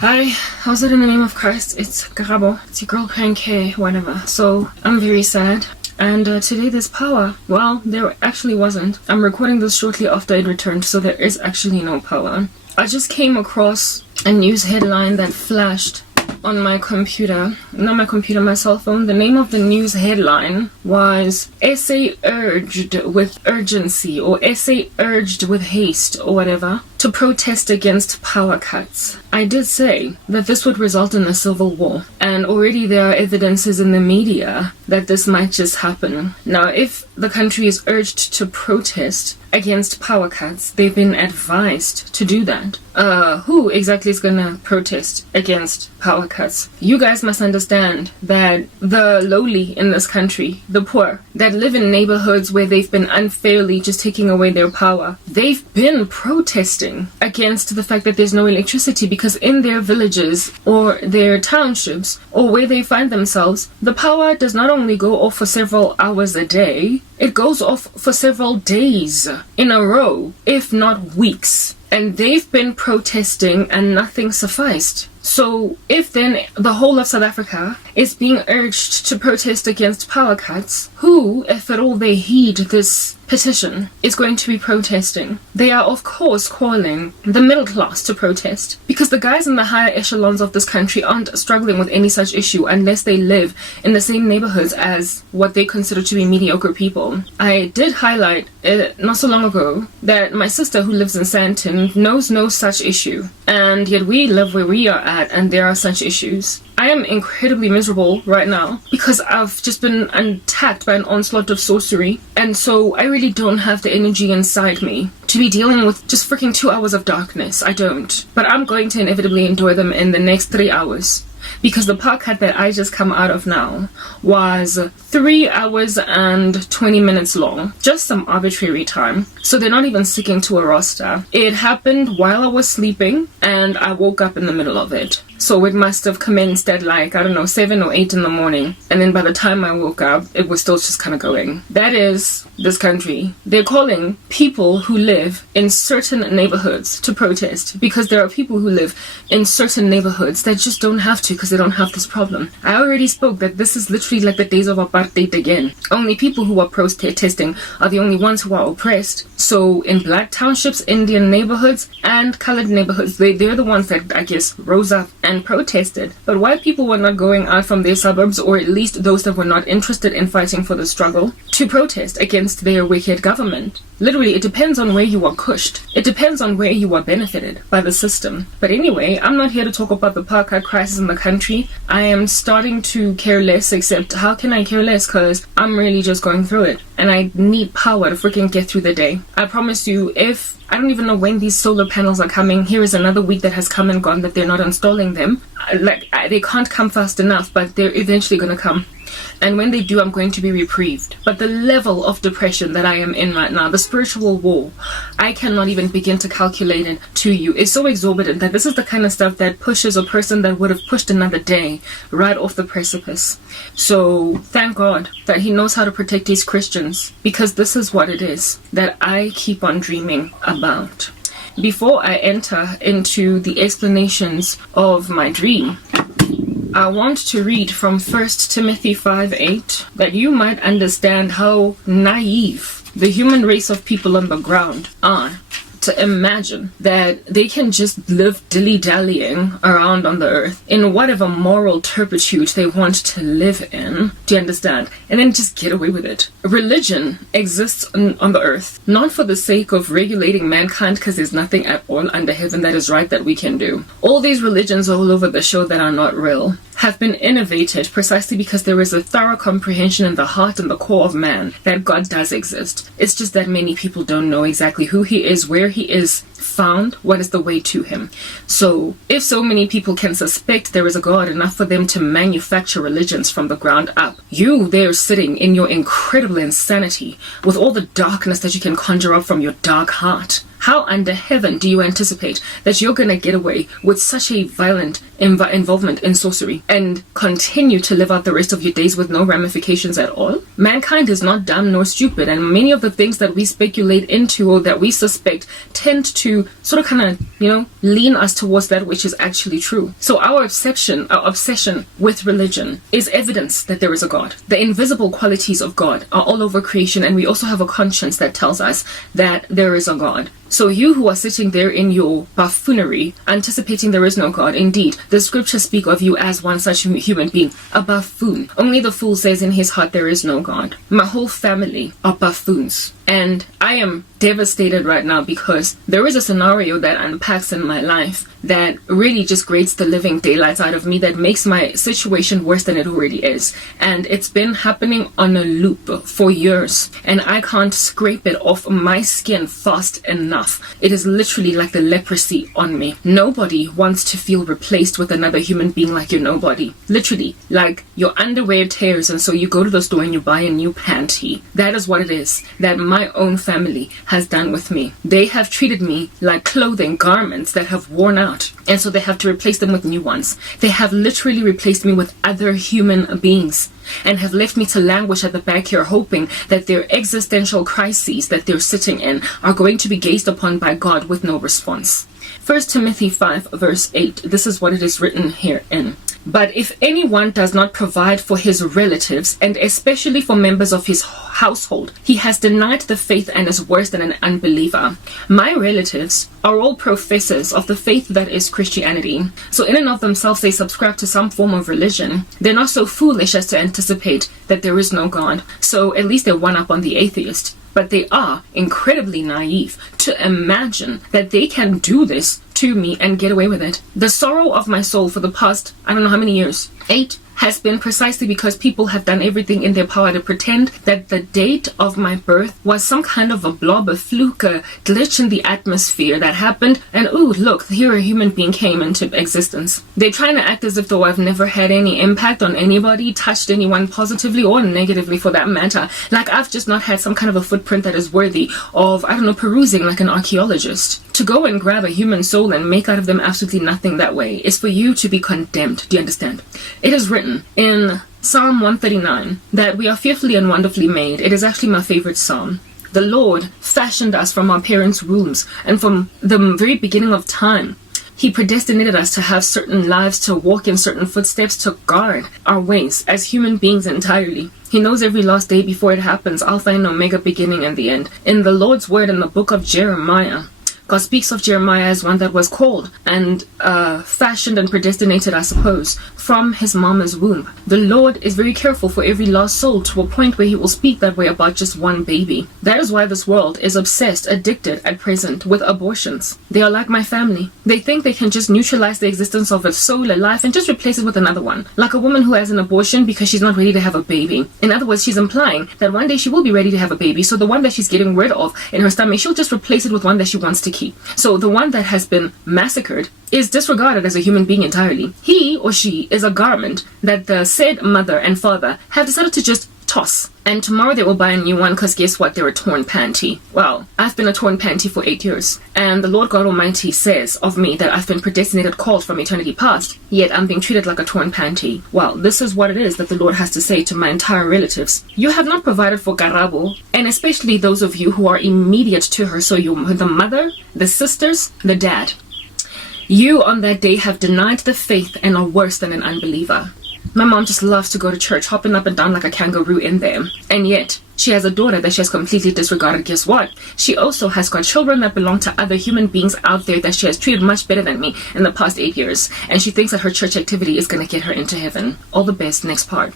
Hi, how's it in the name of Christ? It's Garabo. It's your girl Crank K, whatever. So, I'm very sad. And today there's power. Well, there actually wasn't. I'm recording this shortly after it returned, so there is actually no power. I just came across a news headline that flashed on my computer. Not my computer, my cell phone. The name of the news headline was "Essay urged with urgency" or "Essay urged with haste" or whatever to protest against power cuts. I did say that this would result in a civil war, and already there are evidences in the media that this might just happen. Now, if the country is urged to protest against power cuts, they've been advised to do that. Who exactly is gonna protest against power cuts? You guys must understand that the lowly in this country, the poor, that live in neighborhoods where they've been unfairly just taking away their power, they've been protesting against the fact that there's no electricity, because in their villages or their townships or where they find themselves, the power does not only go off for several hours a day, it goes off for several days in a row, if not weeks. And they've been protesting and nothing sufficed. So if then the whole of South Africa is being urged to protest against power cuts, who, if at all they heed this petition, is going to be protesting? They are of course calling the middle class to protest, because the guys in the higher echelons of this country aren't struggling with any such issue unless they live in the same neighborhoods as what they consider to be mediocre people. I did highlight not so long ago that my sister, who lives in Sandton, knows no such issue, and yet we live where we are at and there are such issues. I am incredibly miserable right now because I've just been attacked by an onslaught of sorcery, and so I really don't have the energy inside me to be dealing with just freaking 2 hours of darkness. I don't. But I'm going to inevitably endure them in the next 3 hours, because the power cut that I just come out of now was 3 hours and 20 minutes long. Just some arbitrary time. So they're not even sticking to a roster. It happened while I was sleeping and I woke up in the middle of it. So it must have commenced at 7 or 8 in the morning. And then by the time I woke up, it was still just kind of going. That is this country. They're calling people who live in certain neighborhoods to protest, because there are people who live in certain neighborhoods that just don't have to, because they don't have this problem. I already spoke that this is literally like the days of apartheid again. Only people who are protesting are the only ones who are oppressed. So in black townships, Indian neighborhoods, and colored neighborhoods, they're the ones that, I guess, rose up and protested. But white people were not going out from their suburbs, or at least those that were not interested in fighting for the struggle, to protest against their wicked government. Literally, it depends on where you are cushed. It depends on where you are benefited by the system. But anyway, I'm not here to talk about the power cut crisis in the country. I am starting to care less, except how can I care less, because I'm really just going through it. And I need power to freaking get through the day. I promise you, if I don't even know when these solar panels are coming. Here is another week that has come and gone that they're not installing them. They can't come fast enough, but they're eventually going to come. And when they do, I'm going to be reprieved. But the level of depression that I am in right now, the spiritual war, I cannot even begin to calculate it to you. It's so exorbitant that this is the kind of stuff that pushes a person that would have pushed another day right off the precipice. So thank God that he knows how to protect these Christians, because this is what it is that I keep on dreaming about. Before I enter into the explanations of my dream, I want to read from 1 Timothy 5:8, that you might understand how naive the human race of people on the ground are to imagine that they can just live dilly-dallying around on the earth in whatever moral turpitude they want to live in. Do you understand? And then just get away with it. Religion exists on the earth, not for the sake of regulating mankind, because there's nothing at all under heaven that is right that we can do. All these religions all over the show that are not real have been innovated precisely because there is a thorough comprehension in the heart and the core of man that God does exist. It's just that many people don't know exactly who he is, where he is found, what is the way to him. So if so many people can suspect there is a God, enough for them to manufacture religions from the ground up, you there sitting in your incredible insanity with all the darkness that you can conjure up from your dark heart, how under heaven do you anticipate that you're going to get away with such a violent involvement in sorcery and continue to live out the rest of your days with no ramifications at all? Mankind is not dumb nor stupid, and many of the things that we speculate into or that we suspect tend to to sort of kind of, lean us towards that which is actually true. So our obsession with religion is evidence that there is a God. The invisible qualities of God are all over creation, and we also have a conscience that tells us that there is a God. So you who are sitting there in your buffoonery, anticipating there is no God, indeed, the scriptures speak of you as one such human being, a buffoon. Only the fool says in his heart there is no God. My whole family are buffoons. And I am devastated right now because there is a scenario that unpacks in my life that really just grates the living daylights out of me, that makes my situation worse than it already is. And it's been happening on a loop for years, and I can't scrape it off my skin fast enough. It is literally like the leprosy on me. Nobody wants to feel replaced with another human being like you're nobody. Literally, like your underwear tears and so you go to the store and you buy a new panty. That is what it is that my own family has done with me. They have treated me like clothing, garments that have worn out, and so they have to replace them with new ones. They have literally replaced me with other human beings and have left me to languish at the back here, hoping that their existential crises that they're sitting in are going to be gazed upon by God with no response. 1 Timothy 5 verse 8, this is what it is written herein. But if anyone does not provide for his relatives, and especially for members of his household, he has denied the faith and is worse than an unbeliever. My relatives are all professors of the faith that is Christianity. So in and of themselves, they subscribe to some form of religion. They're not so foolish as to anticipate that there is no God. So at least they're one up on the atheist. But they are incredibly naive to imagine that they can do this to me and get away with it. The sorrow of my soul for the past, I don't know how many years, 8, has been precisely because people have done everything in their power to pretend that the date of my birth was some kind of a blob, a fluke, a glitch in the atmosphere that happened, and ooh, look, here a human being came into existence. They're trying to act as if though I've never had any impact on anybody, touched anyone positively or negatively for that matter. Like I've just not had some kind of a footprint that is worthy of, I don't know, perusing like an archaeologist. To go and grab a human soul and make out of them absolutely nothing that way is for you to be condemned. Do you understand? It is written in Psalm 139 that we are fearfully and wonderfully made. It is actually my favorite psalm. The Lord fashioned us from our parents' wombs, and from the very beginning of time, He predestinated us to have certain lives, to walk in certain footsteps, to guard our ways as human beings entirely. He knows every last day before it happens, Alpha and Omega, beginning and the end. In the Lord's word in the book of Jeremiah, God speaks of Jeremiah as one that was called and fashioned and predestinated, I suppose, from his mama's womb. The Lord is very careful for every lost soul, to a point where He will speak that way about just one baby. That is why this world is obsessed, addicted at present with abortions. They are like my family. They think they can just neutralize the existence of a soul, a life, and just replace it with another one. Like a woman who has an abortion because she's not ready to have a baby. In other words, she's implying that one day she will be ready to have a baby, so the one that she's getting rid of in her stomach, she'll just replace it with one that she wants to keep. So the one that has been massacred is disregarded as a human being entirely. He or she is a garment that the said mother and father have decided to just toss. And tomorrow they will buy a new one because guess what? They're a torn panty. Well, I've been a torn panty for 8 years. And the Lord God Almighty says of me that I've been predestinated, called from eternity past, yet I'm being treated like a torn panty. Well, this is what it is that the Lord has to say to my entire relatives. You have not provided for Karabo, and especially those of you who are immediate to her. So the mother, the sisters, the dad. You on that day have denied the faith and are worse than an unbeliever. My mom just loves to go to church, hopping up and down like a kangaroo in there. And yet, she has a daughter that she has completely disregarded. Guess what? She also has got children that belong to other human beings out there that she has treated much better than me in the past 8 years. And she thinks that her church activity is going to get her into heaven. All the best. Next part.